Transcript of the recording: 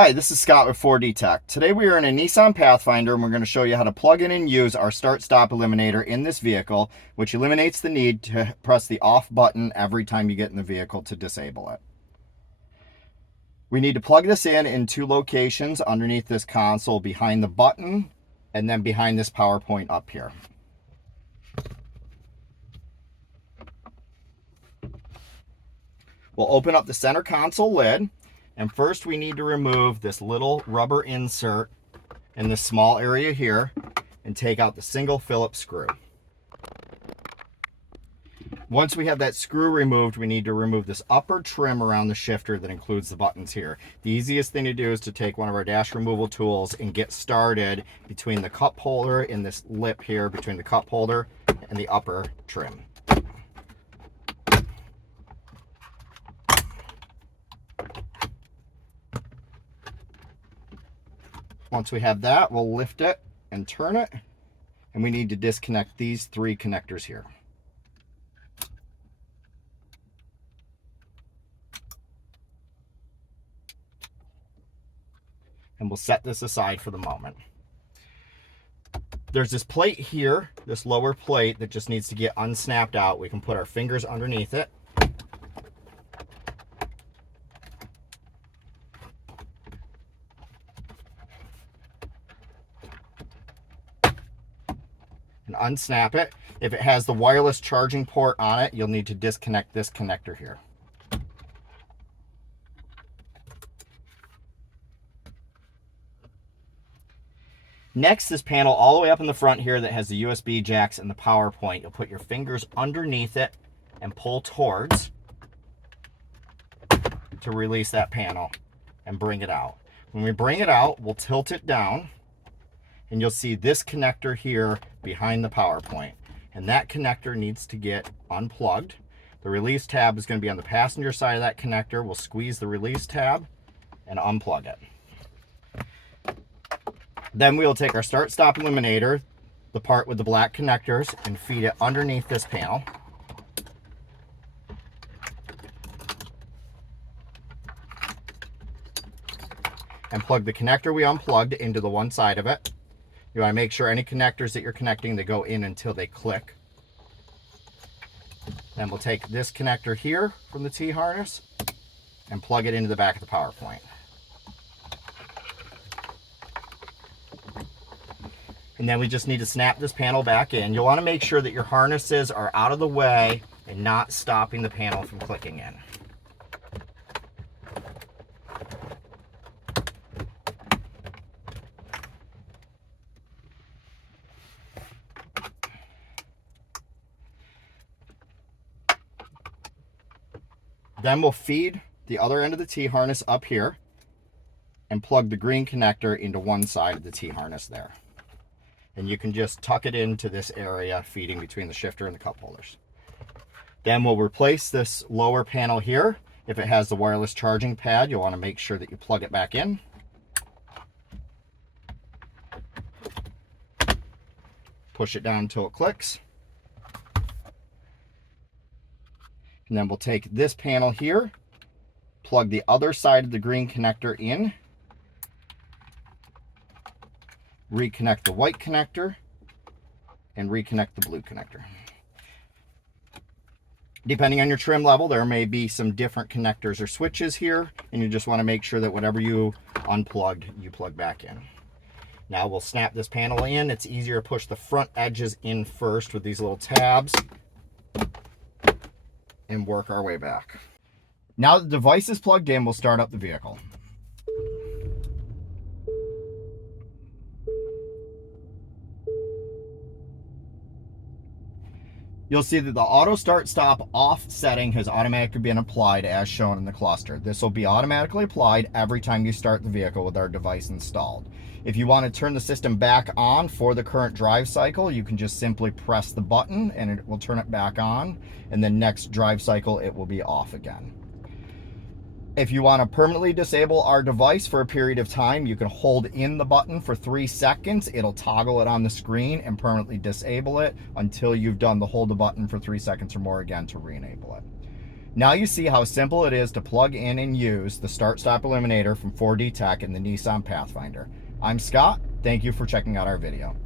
Hi, this is Scott with 4D Tech. Today we are in a Nissan Pathfinder and we're going to show you how to plug in and use our start-stop eliminator in this vehicle, which eliminates the need to press the off button every time you get in the vehicle to disable it. We need to plug this in two locations underneath this console, behind the button and then behind this power point up here. We'll open up the center console lid. And first we need to remove this little rubber insert in this small area here and take out the single Phillips screw. Once we have that screw removed, we need to remove this upper trim around the shifter that includes the buttons here. The easiest thing to do is to take one of our dash removal tools and get started between the cup holder and this lip here, between the cup holder and the upper trim. Once we have that, we'll lift it and turn it, and we need to disconnect these three connectors here. And we'll set this aside for the moment. There's this plate here, this lower plate that just needs to get unsnapped out. We can put our fingers underneath it. And unsnap it. If it has the wireless charging port on it, you'll need to disconnect this connector here. Next, this panel all the way up in the front here that has the USB jacks and the power point, you'll put your fingers underneath it and pull towards to release that panel and bring it out. When we bring it out, we'll tilt it down, and you'll see this connector here behind the power point. And that connector needs to get unplugged. The release tab is going to be on the passenger side of that connector. We'll squeeze the release tab and unplug it. Then we'll take our start-stop eliminator, the part with the black connectors, and feed it underneath this panel. And plug the connector we unplugged into the one side of it. You want to make sure any connectors that you're connecting, they go in until they click. Then we'll take this connector here from the T-harness and plug it into the back of the power point. And then we just need to snap this panel back in. You'll want to make sure that your harnesses are out of the way and not stopping the panel from clicking in. Then we'll feed the other end of the T-harness up here and plug the green connector into one side of the T-harness there. And you can just tuck it into this area feeding between the shifter and the cup holders. Then we'll replace this lower panel here. If it has the wireless charging pad, you'll want to make sure that you plug it back in. Push it down until it clicks. And then we'll take this panel here, plug the other side of the green connector in, reconnect the white connector, and reconnect the blue connector. Depending on your trim level, there may be some different connectors or switches here, and you just want to make sure that whatever you unplugged, you plug back in. Now we'll snap this panel in. It's easier to push the front edges in first with these little tabs and work our way back. Now the device is plugged in, we'll start up the vehicle. You'll see that the auto start stop off setting has automatically been applied as shown in the cluster. This will be automatically applied every time you start the vehicle with our device installed. If you want to turn the system back on for the current drive cycle, you can just simply press the button and it will turn it back on, and then next drive cycle it will be off again. If you want to permanently disable our device for a period of time, you can hold in the button for 3 seconds. It'll toggle it on the screen and permanently disable it until you've done the hold the button for 3 seconds or more again to re-enable it. Now you see how simple it is to plug in and use the start-stop eliminator from 4D Tech and the Nissan Pathfinder. I'm Scott. Thank you for checking out our video.